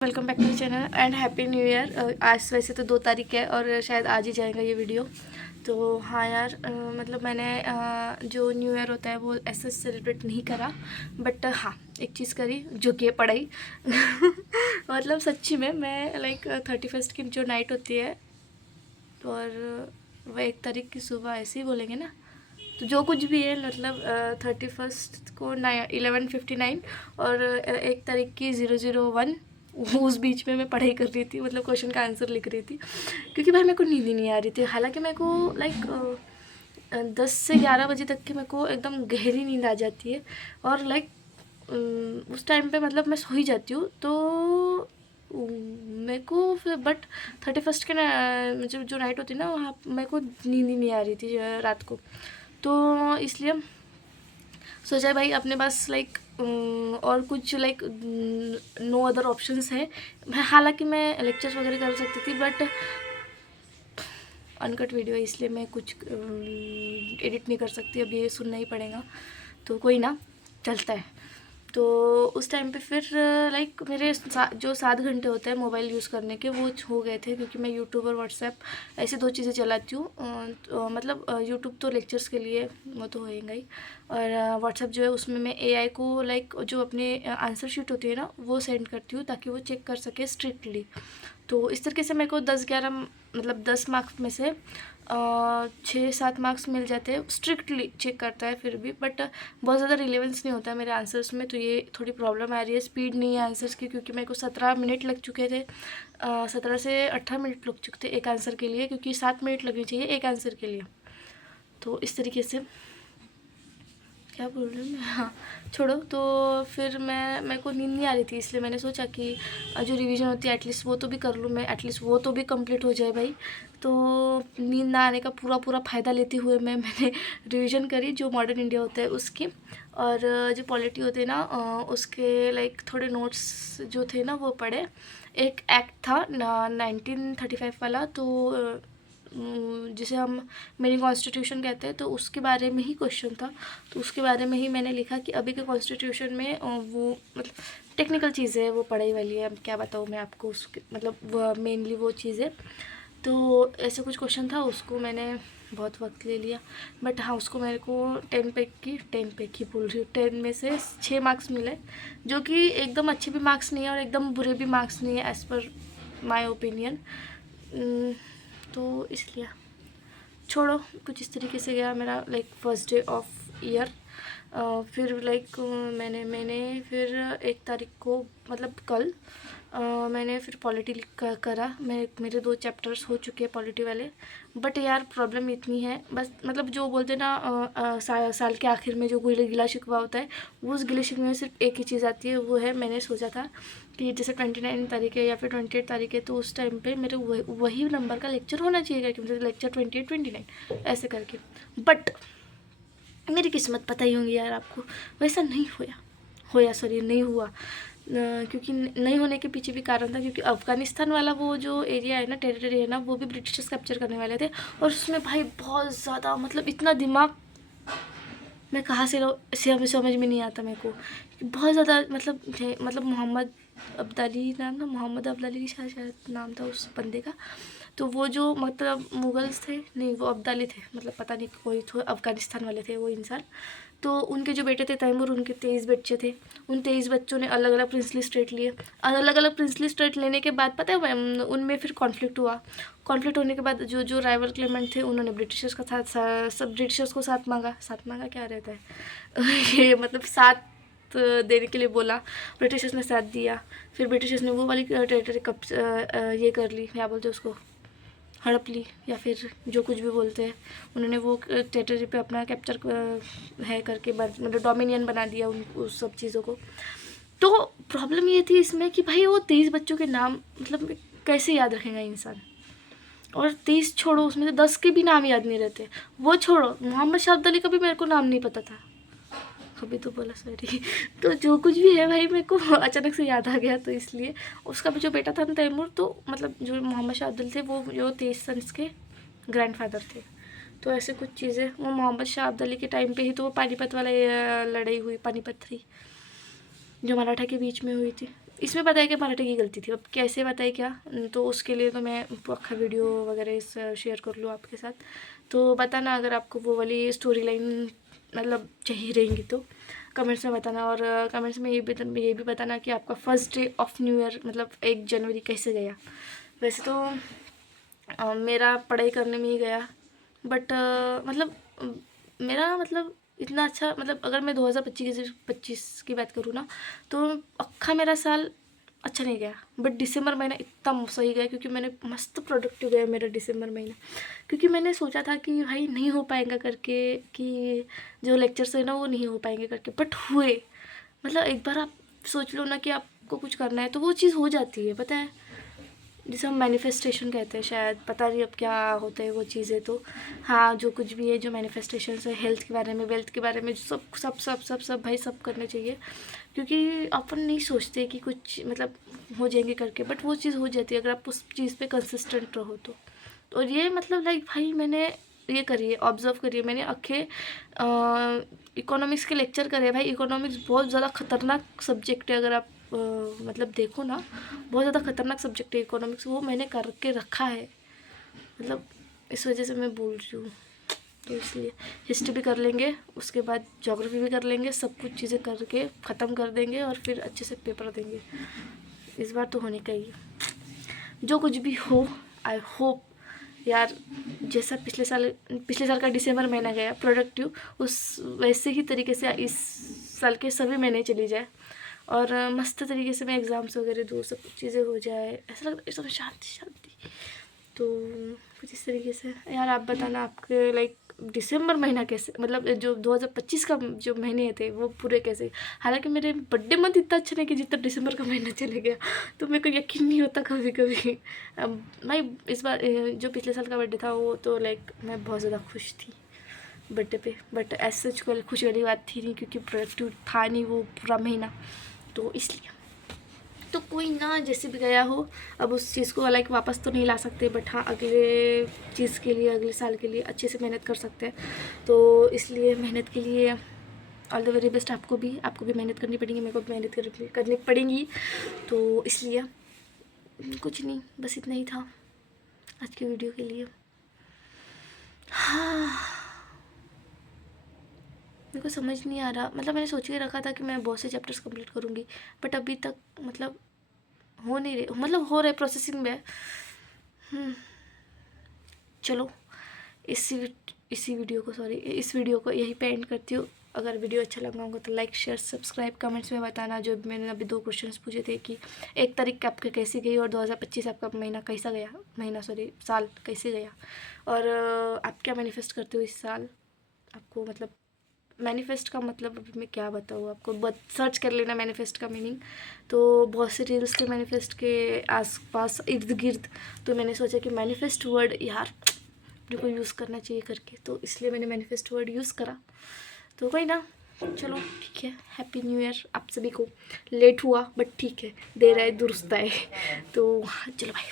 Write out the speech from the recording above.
Welcome back to channel and happy new year. आज वैसे तो 2 तारीख है और शायद आज ही जाएगा ये वीडियो। तो हाँ यार, मतलब मैंने जो न्यू ईयर होता है वो ऐसे सेलिब्रेट नहीं करा, बट हाँ एक चीज़ करी जो कि है पढ़ाई। मतलब सच्ची में मैं लाइक 31st की जो नाइट होती है और वह 1 तारीख की सुबह ऐसे ही बोलेंगे ना, तो जो कुछ भी है मतलब 31st को 11:59 और 1 तारीख की 001 उस बीच में मैं पढ़ाई कर रही थी, मतलब क्वेश्चन का आंसर लिख रही थी। क्योंकि भाई मेरे को नींद ही नहीं आ रही थी। हालांकि मेरे को लाइक 10 से 11 बजे तक की मेरे को एकदम गहरी नींद आ जाती है और लाइक उस टाइम पे मतलब मैं सो ही जाती हूँ। तो मेरे को फिर बट 31st के ना जो नाइट होती है ना, वहाँ मेरे को नींद ही नहीं आ रही थी रात को। तो इसलिए सोचा भाई अपने पास लाइक और कुछ लाइक नो अदर ऑप्शंस है। हालांकि मैं लेक्चर्स वगैरह कर सकती थी, बट अनकट वीडियो है इसलिए मैं कुछ एडिट नहीं कर सकती। अब ये सुनना ही पड़ेगा, तो कोई ना, चलता है। तो उस टाइम पे फिर लाइक मेरे जो 7 घंटे होते हैं मोबाइल यूज़ करने के वो हो गए थे, क्योंकि मैं यूट्यूब और व्हाट्सएप ऐसी 2 चीज़ें चलाती हूँ। तो मतलब यूट्यूब तो लेक्चर्स के लिए वो तो होएगा ही, और व्हाट्सएप जो है उसमें मैं एआई को लाइक जो अपने आंसर शीट होती है ना वो सेंड करती हूँ ताकि वो चेक कर सके स्ट्रिक्टली। तो इस तरीके से मेरे को 10-11 मतलब 10 मार्क्स में से 6-7 मार्क्स मिल जाते हैं। स्ट्रिक्टली चेक करता है फिर भी, बट बहुत ज़्यादा रिलेवेंस नहीं होता है मेरे आंसर्स में। तो ये थोड़ी प्रॉब्लम आ रही है, स्पीड नहीं है आंसर्स की, क्योंकि मेरे को 17 मिनट लग चुके थे। 17 से 18 मिनट लग चुके थे एक आंसर के लिए, क्योंकि 7 मिनट लगनी चाहिए एक आंसर के लिए। तो इस तरीके से क्या बोल रही हूँ मैं, हाँ छोड़ो। तो फिर मेरे को नींद नहीं आ रही थी, इसलिए मैंने सोचा कि जो रिवीजन होती है एटलीस्ट वो तो भी कर लूँ मैं, एटलीस्ट वो तो भी कंप्लीट हो जाए भाई। तो नींद ना आने का पूरा फ़ायदा लेते हुए मैंने रिवीजन करी जो मॉडर्न इंडिया होता है उसकी, और जो पॉलिटी होते हैं ना उसके लाइक थोड़े नोट्स जो थे ना वो पढ़े। एक एक्ट था 1935 वाला, तो जिसे हम मेरी कॉन्स्टिट्यूशन कहते हैं, तो उसके बारे में ही क्वेश्चन था। तो उसके बारे में ही मैंने लिखा कि अभी के कॉन्स्टिट्यूशन में वो मतलब टेक्निकल चीज़ें है, वो पढ़ाई वाली है। अब क्या बताऊँ मैं आपको, उसके मतलब मेनली वो चीज़ें। तो ऐसे कुछ क्वेश्चन था, उसको मैंने बहुत वक्त ले लिया, बट हाँ उसको मेरे को 10 पे की बोल रही हूँ, 10 में से 6 मार्क्स मिले, जो कि एकदम अच्छे भी मार्क्स नहीं है और एकदम बुरे भी मार्क्स नहीं है एज़ पर माई ओपिनियन। तो इसलिए छोड़ो, कुछ इस तरीके से गया मेरा like first day of year. फिर लाइक मैंने फिर 1 तारीख को मतलब कल मैंने फिर पॉलिटी करा। मेरे 2 चैप्टर्स हो चुके हैं पॉलिटी वाले। बट यार प्रॉब्लम इतनी है, बस मतलब जो बोलते हैं ना साल के आखिर में जो गिला शिकवा होता है, वो उस गिले शिकवे में सिर्फ एक ही चीज़ आती है, वो है मैंने सोचा था कि जैसे 29 तारीख है या फिर 28 तारीख है, तो उस टाइम पे मेरे वही नंबर का लेक्चर होना चाहिए, कि मतलब लेक्चर 28 29 ऐसे करके। बट मेरी किस्मत पता ही होंगी यार आपको, वैसा नहीं होया सॉरी नहीं हुआ। क्योंकि नहीं होने के पीछे भी कारण था, क्योंकि अफ़गानिस्तान वाला वो जो एरिया है ना, टेरिटरी है ना, वो भी ब्रिटिशर्स कैप्चर करने वाले थे। और उसमें भाई बहुत ज़्यादा मतलब इतना दिमाग मैं कहाँ से समझ में नहीं आता मेरे को, बहुत ज़्यादा मतलब मोहम्मद अब्दाली नाम था, मोहम्मद अब्दाली शायद नाम था उस बंदे का। तो वो जो मतलब मुगल्स थे, नहीं वो अब्दाली थे, मतलब पता नहीं कोई तो अफ़गानिस्तान वाले थे वो इंसान। तो उनके जो बेटे थे तैमूर, उनके 23 बच्चे थे। उन 23 बच्चों ने अलग अलग प्रिंसली स्टेट लिए। अलग अलग प्रिंसली स्टेट लेने के बाद पता है उनमें फिर कॉन्फ्लिक्ट हुआ। कॉन्फ्लिक्ट होने के बाद जो राइवल क्लेमेंट थे, उन्होंने ब्रिटिशर्स का सब ब्रिटिशर्स को साथ मांगा क्या रहता है ये मतलब साथ देने के लिए बोला। ब्रिटिशर्स ने साथ दिया, फिर ब्रिटिशर्स ने वो वाली टेरिटरी ये कर ली, क्या बोलते हैं उसको, हड़प ली, या फिर जो कुछ भी बोलते हैं। उन्होंने वो टेरिटरी पे अपना कैप्चर है करके मतलब डोमिनियन बना दिया उस सब चीज़ों को। तो प्रॉब्लम ये थी इसमें कि भाई वो 23 बच्चों के नाम मतलब कैसे याद रखेगा इंसान। और 23 छोड़ो, उसमें से 10 के भी नाम याद नहीं रहते। वो छोड़ो, मोहम्मद शाह अब्दाली का भी मेरे को नाम नहीं पता था, कभी तो बोला सॉरी। तो जो कुछ भी है भाई मेरे को अचानक से याद आ गया, तो इसलिए उसका भी जो बेटा था ना तैमूर, तो मतलब जो मोहम्मद शाह अब्दुल थे वो जो 23 सन्स के ग्रैंडफादर थे। तो ऐसे कुछ चीज़ें, वो मोहम्मद शाह अब्दाली के टाइम पे ही तो वो पानीपत वाला लड़ाई हुई, पानीपत 3 जो मराठा के बीच में हुई थी। इसमें पता है कि मराठी की गलती थी, अब कैसे बताए क्या, तो उसके लिए तो मैं अक्खा वीडियो वगैरह शेयर कर लूँ आपके साथ। तो बताना अगर आपको वो वाली स्टोरी लाइन मतलब चाहिए रहेंगी तो कमेंट्स में बताना। और कमेंट्स में ये भी बताना कि आपका first day of new year मतलब 1 जनवरी कैसे गया। वैसे तो मेरा पढ़ाई करने में ही गया, बट मतलब मेरा मतलब इतना अच्छा, मतलब अगर मैं 2025 की बात करूँ ना, तो अक्खा मेरा साल अच्छा नहीं गया, बट दिसंबर महीना इतना सही गया क्योंकि मैंने मस्त प्रोडक्टिव गया मेरा दिसंबर महीना। क्योंकि मैंने सोचा था कि भाई नहीं हो पाएगा करके, कि जो लेक्चर्स है ना वो नहीं हो पाएंगे करके, बट हुए। मतलब एक बार आप सोच लो ना कि आपको कुछ करना है तो वो चीज़ हो जाती है, पता है, जिसे हम मैनिफेस्टेशन कहते हैं शायद, पता नहीं अब क्या होता है वो चीज़ें। तो हाँ, जो कुछ भी है, जो मैनिफेस्टेशन है, हेल्थ के बारे में, वेल्थ के बारे में, सब सब सब सब सब भाई सब करने चाहिए। क्योंकि अपन नहीं सोचते कि कुछ मतलब हो जाएंगे करके, बट वो चीज़ हो जाती है अगर आप उस चीज़ पे कंसिस्टेंट रहो तो। और ये मतलब लाइक भाई मैंने ये करी है, ऑब्जर्व करी है मैंने अखे इकोनॉमिक्स के लेक्चर करे भाई। इकोनॉमिक्स बहुत ज़्यादा खतरनाक सब्जेक्ट है, अगर आप मतलब देखो ना, बहुत ज़्यादा खतरनाक सब्जेक्ट है इकोनॉमिक्स, वो मैंने करके रखा है। मतलब इस वजह से मैं बोल रही हूँ, तो इसलिए हिस्ट्री भी कर लेंगे, उसके बाद ज्योग्राफी भी कर लेंगे, सब कुछ चीज़ें करके ख़त्म कर देंगे और फिर अच्छे से पेपर देंगे। इस बार तो होने का ही है। जो कुछ भी हो, आई होप यार जैसा पिछले साल का दिसंबर महीना गया प्रोडक्टिव, उस वैसे ही तरीके से इस साल के सभी महीने चली जाए और मस्त तरीके से मैं एग्ज़ाम्स वगैरह दूँ, सब चीज़ें हो जाए, ऐसा लगता है सब शांति शांति। तो कुछ इस तरीके से यार आप बताना आपके लाइक दिसंबर महीना कैसे, मतलब जो 2025 का जो महीने थे वो पूरे कैसे। हालांकि मेरे बर्थडे मंथ इतना अच्छा नहीं कि जितना दिसंबर का महीना चले गया, तो मेरे को यकीन नहीं होता कभी कभी। अब मैं इस बार जो पिछले साल का बर्थडे था वो तो लाइक मैं बहुत ज़्यादा खुश थी बर्थडे पे, बट ऐसे कोई खुशी वाली बात थी नहीं क्योंकि प्रोडक्टिव था नहीं वो पूरा महीना, तो इसलिए। तो कोई ना, जैसे भी गया हो, अब उस चीज़ को लाइक वापस तो नहीं ला सकते, बट हाँ अगले चीज़ के लिए, अगले साल के लिए अच्छे से मेहनत कर सकते हैं। तो इसलिए मेहनत के लिए ऑल द वेरी बेस्ट। आपको भी मेहनत करनी पड़ेगी, मेरे को भी मेहनत करनी पड़ेगी। तो इसलिए कुछ नहीं, बस इतना ही था आज के वीडियो के लिए। हाँ, मेरे को समझ नहीं आ रहा, मतलब मैंने सोच के रखा था कि मैं बहुत से चैप्टर्स कंप्लीट करूँगी, बट अभी तक मतलब हो नहीं रहे, मतलब हो रहे, प्रोसेसिंग में है। चलो इस वीडियो को यहीं पे एंड करती हूँ। अगर वीडियो अच्छा लगा होगा तो लाइक शेयर सब्सक्राइब, कमेंट्स में बताना। जो मैंने अभी 2 क्वेश्चंस पूछे थे कि 1 तारीख आपका कैसी गई और 2025 आपका महीना कैसा गया, साल कैसे गया, और आप क्या मैनिफेस्ट करते हो इस साल। आपको मतलब मैनिफेस्ट का मतलब अभी मैं क्या बताऊँ आपको, सर्च कर लेना मैनिफेस्ट का मीनिंग। तो बहुत से रील्स थे मैनिफेस्ट के आसपास इर्द गिर्द, तो मैंने सोचा कि मैनिफेस्ट वर्ड यार मेरे को यूज़ करना चाहिए करके, तो इसलिए मैंने मैनिफेस्ट वर्ड यूज़ करा। तो कोई ना, चलो ठीक है, हैप्पी न्यू ईयर आप सभी को। लेट हुआ बट ठीक है, देर आए दुरुस्त आए। तो चलो बाय।